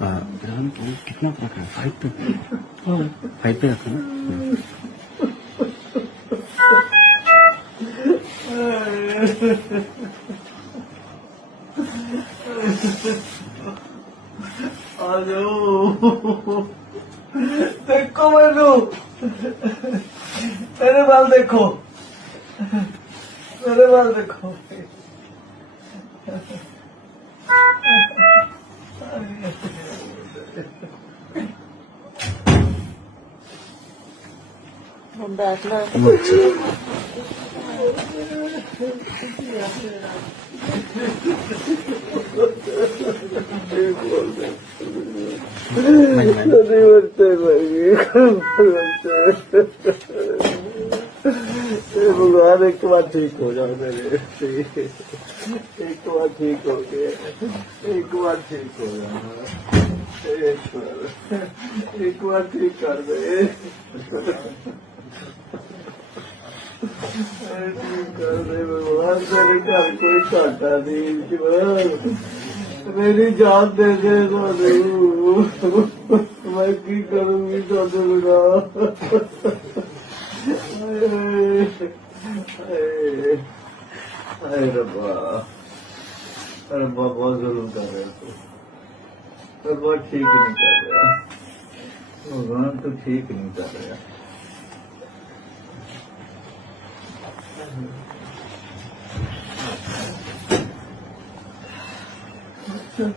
あなんとキッナップだからファイプファイプだから、うんあのー देखो मैनू। तेरे बाल देखो। तेरे बाल देखो। बैठना ਠੀਕ ਹੋ ਜਾ ਮੇਰੇ ਇੱਕ ਵਾਰ ਠੀਕ ਹੋ ਗਿਆ ਇੱਕ ਵਾਰ ਠੀਕ ਹੋ ਜਾ ਇੱਕ ਵਾਰ ਇੱਕ ਵਾਰ ਠੀਕ ਕਰ ਦੇ ਠੀਕ ਕਰ ਦੇ ਭਗਵਾਨ ਤੇਰੇ ਘਰ ਕੋਈ ਘਾਟਾ ਨਹੀਂ ਜਵਾਨ ਮੇਰੀ ਜਾਨ ਦੇ ਦੇ ਤੁਹਾਨੂੰ ਮੈਂ ਕੀ ਕਰੂੰਗੀ ਤੁਹਾਡੇ ਬਿਨਾ ਹਾਏ ਹਾਏ ਰੱਬਾ ਰੱਬਾ ਬਹੁਤ ਜ਼ੁਲਮ ਕਰ ਰਿਹਾ ਤੂੰ ਰੱਬਾ ਠੀਕ ਨਹੀਂ ਕਰ ਰਿਹਾ ਭਗਵਾਨ ਤੂੰ ਠੀਕ ਨਹੀਂ ਕਰ ਰਿਹਾ चलेगा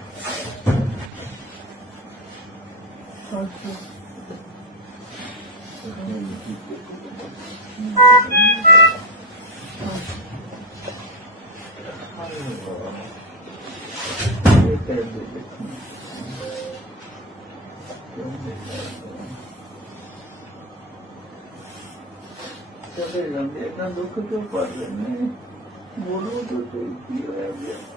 मेरा दुख तो पड़ रहे बोलो तो कोई पिया गया